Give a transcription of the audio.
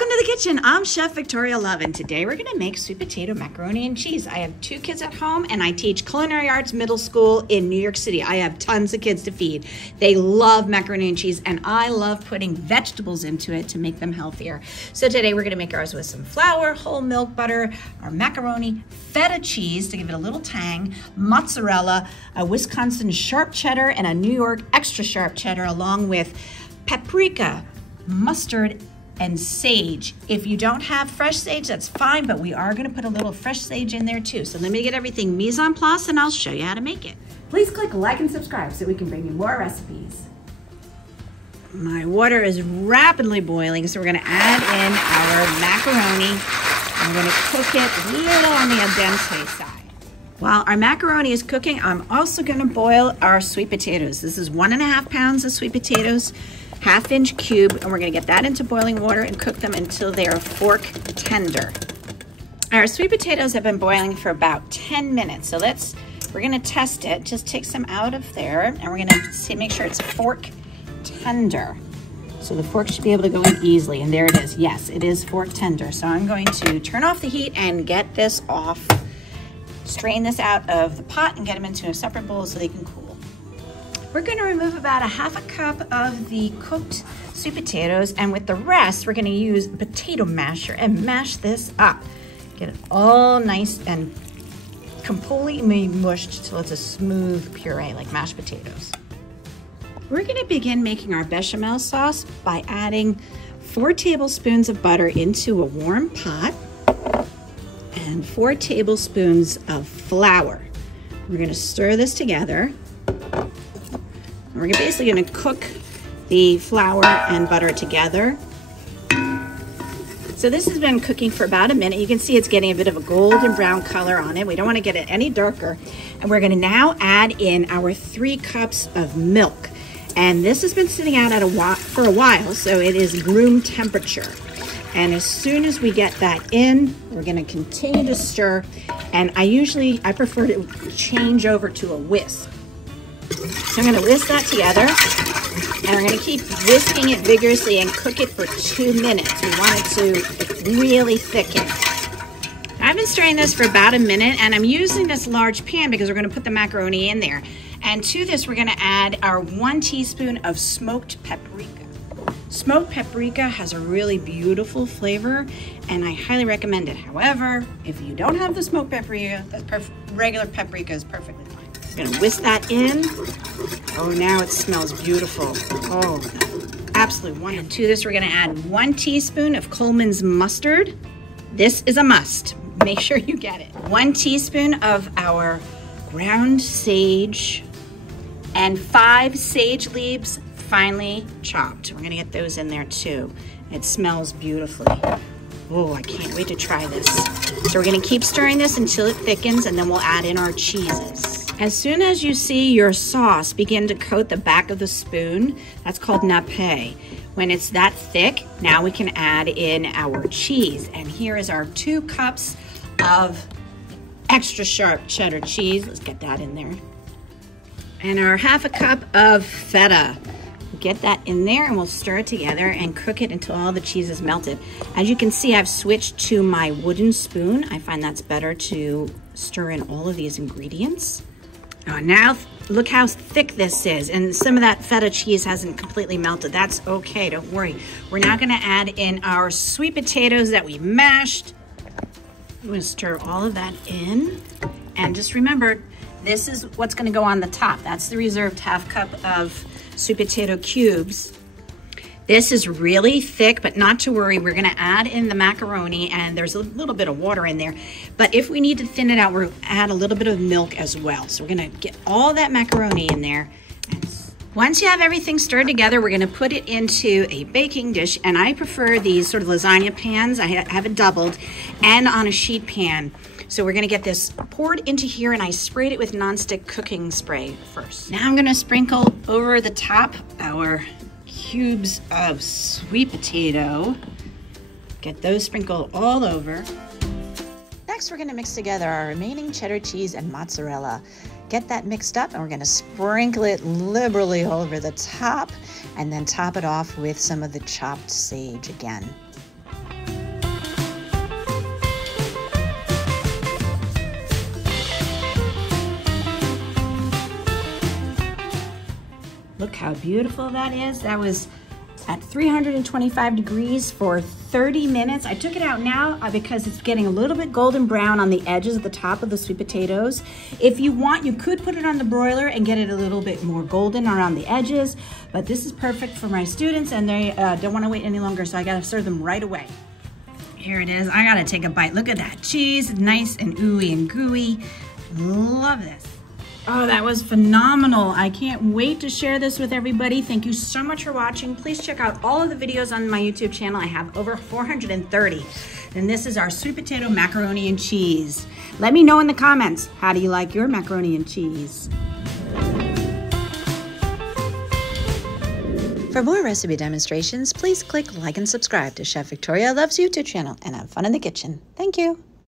Welcome to the kitchen. I'm Chef Victoria Love, and today we're gonna make sweet potato macaroni and cheese. I have 2 kids at home, and I teach culinary arts middle school in New York City. I have tons of kids to feed. They love macaroni and cheese, and I love putting vegetables into it to make them healthier. So today we're gonna make ours with some flour, whole milk butter, our macaroni feta cheese to give it a little tang, mozzarella, a Wisconsin sharp cheddar, and a New York extra sharp cheddar, along with paprika, mustard, and sage. If you don't have fresh sage, that's fine, but we are gonna put a little fresh sage in there too. So let me get everything mise en place and I'll show you how to make it. Please click like and subscribe so we can bring you more recipes. My water is rapidly boiling, so we're gonna add in our macaroni. I'm gonna cook it a little on the al dente side. While our macaroni is cooking, I'm also gonna boil our sweet potatoes. This is 1.5 pounds of sweet potatoes, 1/2-inch cube, and we're gonna get that into boiling water and cook them until they are fork tender. Our sweet potatoes have been boiling for about 10 minutes, so we're gonna test it. Just take some out of there, and we're gonna make sure it's fork tender. So the fork should be able to go in easily, and there it is. Yes, it is fork tender. So I'm going to turn off the heat and get this off, strain this out of the pot and get them into a separate bowl so they can cool. We're gonna remove about 1/2 cup of the cooked sweet potatoes, and with the rest, we're gonna use a potato masher and mash this up. Get it all nice and completely mushed till it's a smooth puree, like mashed potatoes. We're gonna begin making our bechamel sauce by adding 4 tablespoons of butter into a warm pot and 4 tablespoons of flour. We're gonna stir this together. We're basically gonna cook the flour and butter together. So this has been cooking for about a minute. You can see it's getting a bit of a golden brown color on it. We don't wanna get it any darker. And we're gonna now add in our 3 cups of milk. And this has been sitting out for a while, so it is room temperature. And as soon as we get that in, we're gonna continue to stir. And I prefer to change over to a whisk. So I'm gonna whisk that together, and we're gonna keep whisking it vigorously and cook it for 2 minutes. We want it to really thicken. I've been stirring this for about a minute, and I'm using this large pan because we're gonna put the macaroni in there. And to this, we're gonna add our 1 teaspoon of smoked paprika. Smoked paprika has a really beautiful flavor, and I highly recommend it. However, if you don't have the smoked paprika, regular paprika is perfectly fine. I'm gonna whisk that in. Oh, now it smells beautiful. Oh, absolutely wonderful. And to this, we're gonna add 1 teaspoon of Coleman's mustard. This is a must. Make sure you get it. 1 teaspoon of our ground sage and 5 sage leaves finely chopped. We're gonna get those in there too. It smells beautifully. Oh, I can't wait to try this. So we're gonna keep stirring this until it thickens, and then we'll add in our cheeses. As soon as you see your sauce begin to coat the back of the spoon, that's called nappe. When it's that thick, now we can add in our cheese. And here is our 2 cups of extra sharp cheddar cheese. Let's get that in there. And our 1/2 cup of feta. Get that in there, and we'll stir it together and cook it until all the cheese is melted. As you can see, I've switched to my wooden spoon. I find that's better to stir in all of these ingredients. Oh, now look how thick this is, and some of that feta cheese hasn't completely melted. That's okay, don't worry. We're now gonna add in our sweet potatoes that we mashed. I'm gonna stir all of that in, and just remember, this is what's gonna go on the top. That's the reserved 1/2 cup of sweet potato cubes. This is really thick, but not to worry. We're gonna add in the macaroni, and there's a little bit of water in there. But if we need to thin it out, we'll add a little bit of milk as well. So we're gonna get all that macaroni in there. Once you have everything stirred together, we're gonna put it into a baking dish, and I prefer these sort of lasagna pans. I have it doubled, and on a sheet pan. So we're gonna get this poured into here, and I sprayed it with nonstick cooking spray first. Now I'm gonna sprinkle over the top our cubes of sweet potato. Get those sprinkled all over. Next, we're gonna mix together our remaining cheddar cheese and mozzarella. Get that mixed up, and we're gonna sprinkle it liberally over the top, and then top it off with some of the chopped sage again. how beautiful that is. That was at 325 degrees for 30 minutes. I took it out now because it's getting a little bit golden brown on the edges at the top of the sweet potatoes. If you want, you could put it on the broiler and get it a little bit more golden around the edges, but this is perfect for my students and they don't want to wait any longer, so I gotta serve them right away. Here it is. I gotta take a bite. Look at that cheese, nice and ooey and gooey. Love this. Oh, that was phenomenal. I can't wait to share this with everybody. Thank you so much for watching. Please check out all of the videos on my YouTube channel. I have over 430. And this is our sweet potato macaroni and cheese. Let me know in the comments, how do you like your macaroni and cheese? For more recipe demonstrations, please click like and subscribe to Chef Victoria Loves YouTube channel and have fun in the kitchen. Thank you.